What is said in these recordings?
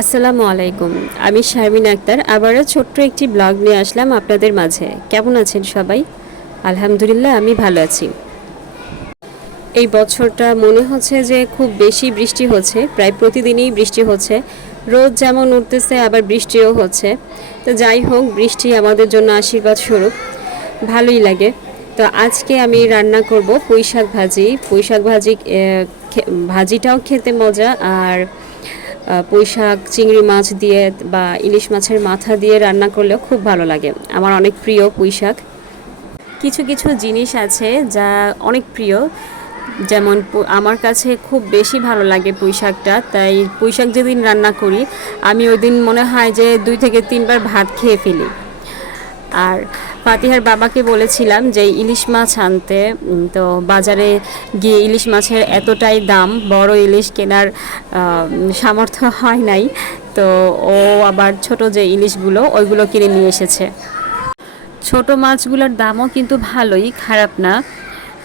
আসসালামু আলাইকুম, আমি শারমিন আক্তার। আবারও ছোট্ট একটি ব্লগ নিয়ে আসলাম আপনাদের মাঝে। কেমন আছেন সবাই? আলহামদুলিল্লাহ, আমি ভালো আছি। এই বছরটা মনে হচ্ছে যে খুব বেশি বৃষ্টি হচ্ছে, প্রায় প্রতিদিনই বৃষ্টি হচ্ছে। রোদ যেমন উঠতেছে, আবার বৃষ্টিও হচ্ছে। তো যাই হোক, বৃষ্টি আমাদের জন্য আশীর্বাদ স্বরূপ। ভালোই লাগে। তো আজকে আমি রান্না করব পুঁই শাক ভাজি পুঁই শাক ভাজি ভাজিটাও খেতে মজা, আর পুঁই শাক চিংড়ি মাছ দিয়ে বা ইলিশ মাছের মাথা দিয়ে রান্না করলেও খুব ভালো লাগে। আমার অনেক প্রিয় পুঁই শাক কিছু কিছু জিনিস আছে যা অনেক প্রিয়। যেমন আমার কাছে খুব বেশি ভালো লাগে পুঁই শাকটা তাই পুঁই শাক যেদিন রান্না করি, আমি ওই দিন মনে হয় যে দুই থেকে তিনবার ভাত খেয়ে ফেলি। আর ফাতিহার বাবাকে বলেছিলাম যে ইলিশ মাছ আনতে। তো বাজারে গিয়ে ইলিশ মাছের এতটাই দাম, বড় ইলিশ কেনার সামর্থ্য হয় নাই। তো ও আবার ছোট যে ইলিশগুলো, ওইগুলো কিনে নিয়ে এসেছে। ছোট মাছগুলোর দামও কিন্তু ভালোই, খারাপ না।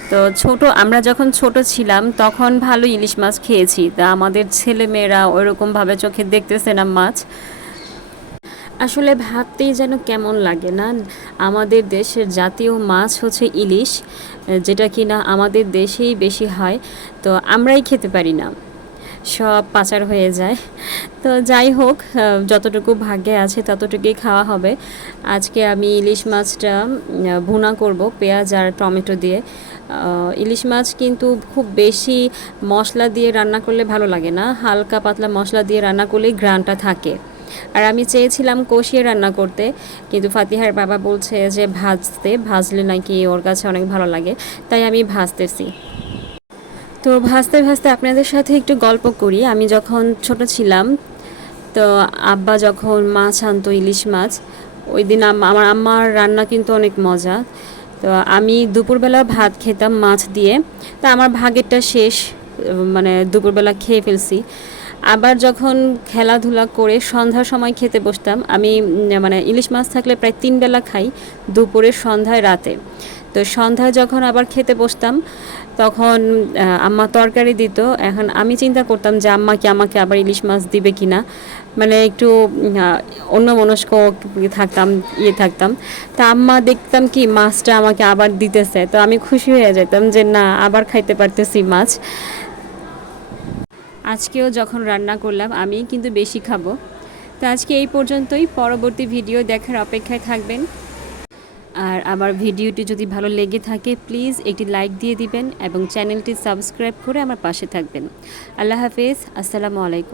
তো ছোট, আমরা যখন ছোট ছিলাম, তখন ভালো ইলিশ মাছ খেয়েছি। তা আমাদের ছেলে মেয়েরা ওইরকমভাবে চোখে দেখতেছে না মাছ। আসলে ভাবতেই যেন কেমন লাগে না? আমাদের দেশের জাতীয় মাছ হচ্ছে ইলিশ, যেটা কি না আমাদের দেশেই বেশি হয়, তো আমরাই খেতে পারি না। সব পাচার হয়ে যায়। তো যাই হোক যতটুকু ভাগ্যে আছে ততটুকুই খাওয়া হবে। আজকে আমি ইলিশ মাছটা ভুনা করব পেঁয়াজ আর টমেটো দিয়ে। ইলিশ মাছ কিন্তু খুব বেশি মশলা দিয়ে রান্না করলে ভালো লাগে না। হালকা পাতলা মশলা দিয়ে রান্না করলেই গ্রানটা থাকে। আর আমি চেয়েছিলাম কষিয়ে রান্না করতে, কিন্তু ফাতিহার বাবা বলছে যে ভাজতে, ভাজলে নাকি ওর কাছে অনেক ভালো লাগে, তাই আমি ভাজতেছি। তো ভাজতে ভাজতে আপনাদের সাথে একটু গল্প করি। আমি যখন ছোট ছিলাম, তো আব্বা যখন মাছ আনতো, ইলিশ মাছ, ওই দিন আম- আমার আম্মার রান্না কিন্তু অনেক মজা। তো আমি দুপুরবেলা ভাত খেতাম মাছ দিয়ে। তা আমার ভাগেরটা শেষ মানে দুপুরবেলা খেয়ে ফেলছি। আবার যখন খেলাধুলা করে সন্ধ্যার সময় খেতে বসতাম, আমি মানে ইলিশ মাছ থাকলে প্রায় তিন বেলা খাই দুপুরে সন্ধ্যায় রাতে। তো সন্ধ্যায় যখন আবার খেতে বসতাম, তখন আম্মা তরকারি দিত। এখন আমি চিন্তা করতাম যে আম্মা কি আমাকে আবার ইলিশ মাছ দিবে কি না মানে একটু অন্য মনস্ক থাকতাম ইয়ে থাকতাম। তা আম্মা দেখতাম কি মাছটা আমাকে আবার দিতেছে। তো আমি খুশি হয়ে যেতাম যে না, আবার খাইতে পারতেছি মাছ। আজকেও যখন রান্না করলাম আমি কিন্তু বেশি খাব। তো আজকে এই পর্যন্তই। পরবর্তী ভিডিও দেখার অপেক্ষায় থাকবেন। আর আমার ভিডিওটি যদি ভালো লেগে থাকে, প্লিজ একটি লাইক দিয়ে দিবেন এবং চ্যানেলটি সাবস্ক্রাইব করে আমার পাশে থাকবেন। আল্লাহ হাফেজ। আসসালামু আলাইকুম।